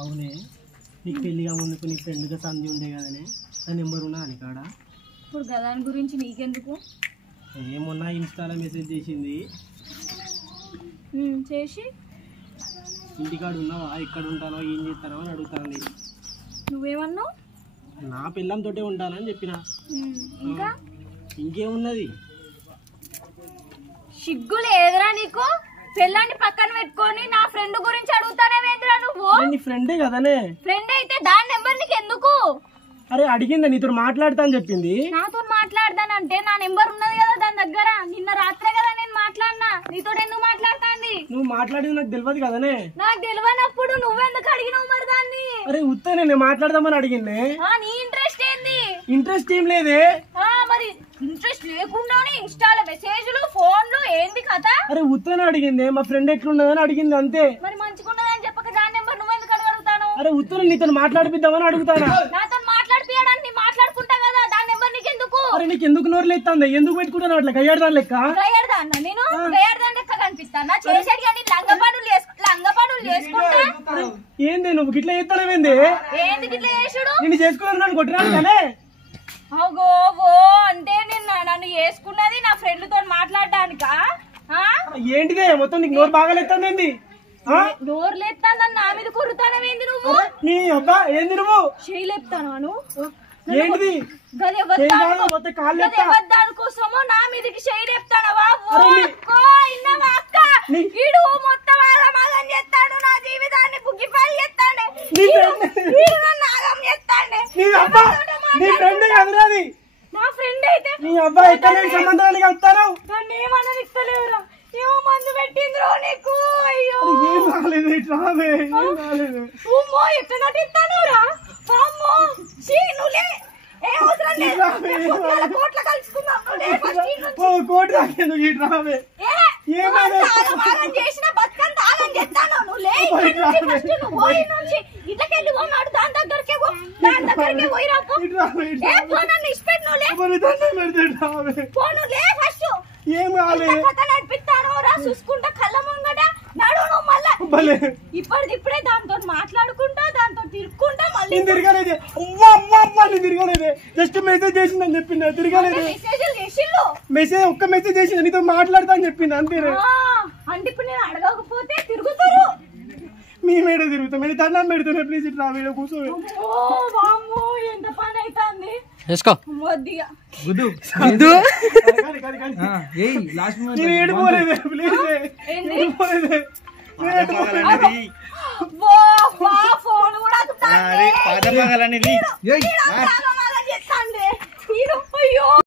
అవునే నీకు పెళ్ళిగా ముందుకు నీ ఫ్రెండ్గా సంధి ఉండే కదనే నా నెంబర్ ఉన్నా అని కాడ ఇప్పుడు గదాని గురించి నీకెందుకు ఏమున్నా ఇన్స్టాలో మెసేజ్ చేసింది చేసి ఇంటికాడ ఉన్నావా ఎక్కడ ఉంటానో ఏం చేస్తానో అని అడుగుతాను. నువ్వేమన్నావు? నా పిల్లంతోటే ఉంటానని చెప్పిన. ఇంకా ఇంకేమున్నది? సిగ్గులు ఎదురా నీకు? పెళ్ళాన్ని పక్కన పెట్టుకొని నా ఫ్రెండ్ గురించి అడుగుతానేవేంద్రా నువ్వు? నీ ఫ్రెండే కదనే. ఫ్రెండ్ అయితే దాని నెంబర్ నీకు ఎందుకు? అరే అడిగిందా నీతో మాట్లాడతా అని చెప్పింది. నాతో మాట్లాడదానంటే నా నెంబర్ ఉన్నది కదా దాని దగ్గర. నిన్న రాత్రే కదా నేను మాట్లాడినా, నీతో ఎందుకు మాట్లాడతాంది? నువ్వు మాట్లాడింది నాకు తెలియదు కదనే. నాకు తెలియనప్పుడు నువ్వెందుకు అడిగినావు మరి దాన్ని? అరే ఉత్తే నేను మాట్లాడదామని అడిగింది. నీ ఇంట్రెస్ట్ ఏంది? ఇంట్రెస్ట్ ఏం లేదే. మరి ఇంట్రెస్ట్ లేకుండానే ఇన్స్టాలో మెసేజ్లు ఫోన్లు ఏంది కథ? అరే ఉత్తనే అడిగింది మా ఫ్రెండ్ ఎట్లున్నదని అడిగింది అంతే. మరి మంచిగున్నదని చెప్పక దాని నెంబర్ నువ్వెందుకు అడుగుతాను? అరే ఉత్తనే నీతో మాట్లాడిపిద్దామని అడుగుతానా. నాతో మాట్లాడిపియడానికి మాట్లాడుకుంటా కదా, దాని నెంబర్ నీకెందుకు? అరే నీకు ఎందుకు నోరు లేస్తుంది? ఎందుకు పెట్టుకుంటాను అట్లా గయ్యాడదాని లెక్క? గయ్యాడదాన్న నేను? గయ్యాడదాని లెక్క కనిపిస్తానా? చేసేది కానీ లంగపనులు చేసుకుంటా. ఏంది నువ్వు గిట్లా చేస్తానవేంది? ఏంది గిట్లా చేసుడు? నిన్ను చేసుకోవాలని నన్ను కొట్టినాను కానీ. అగోవో అంటే నన్ను చేసుకున్నది నా ఫ్రెండ్ తో మాట్లాడడానికా? ఏంటిదే మొత్తం నీకు నోరు బాగా లేస్తుంది? నోరు లేస్తానని నా మీద కురుతానవేంది నువ్వు? నీ అబ్బా ఏంది నువ్వు? చేయలేపుతాను ఏంటిది? దానికోసమో నా మీదకి చేయలేపుతానవా? వీడు మొత్తం ఆగమాగం చేస్తాడు, నా జీవితాన్ని బుగ్గిపాలు చేస్తాడు, నన్ను ఆగం చేస్తాడు. నా ఫ్రెండ్ అయితే నీ అబ్బాయి ఎక్కడ సంబంధానికి వెళ్తాను. నన్ను ఏమన్నా ఇస్తలేవురా? ఏమో మందు పెట్టిందిరో నీకు. అయ్యో అమ్మో ఎట్లా నటిస్తాను రా? అమ్మో నువ్వులే ఏ అవసరం లేదు. కోట్ల కలుసుకుందాం చేసిన బతుకంత ఆగం చేస్తాను. నువ్వులే ఇట్లకెళ్ళి పోన్నాడు దాని దగ్గరకే పోయి రాకు. నన్ను ఇష్టపెట్టి నువ్వులే ఫస్ట్ నడిపిస్తాను రా చూసుకుంటా కళ్ళ ముంగట నడు. నువ్వు మళ్ళా ఇప్పుడే దాంతో మాట్లాడుకుంటా దాంతో తిరుక్కుంటా మళ్ళీ తిరగలేదు. జస్ట్ మెసేజ్ చేసిందని చెప్పింది. తిరగలేదు. మెసేజ్ ఒక్క మెసేజ్ చేసింది, నీతో మాట్లాడతా అని చెప్పింది అంతే. అంటే ఇప్పుడు నేను అడగకపోతే తిరుగుతారు. మేమేడ తిరుగుతాం? మీరు దండం పెడుతున్నా ప్లీజ్ ఇట్లా వీడ కూర్చో. ఎంత పని అవుతుంది ఏడిపోలేదే ప్లీజ్ ఏడిపోలేదే. ఫోన్ కూడా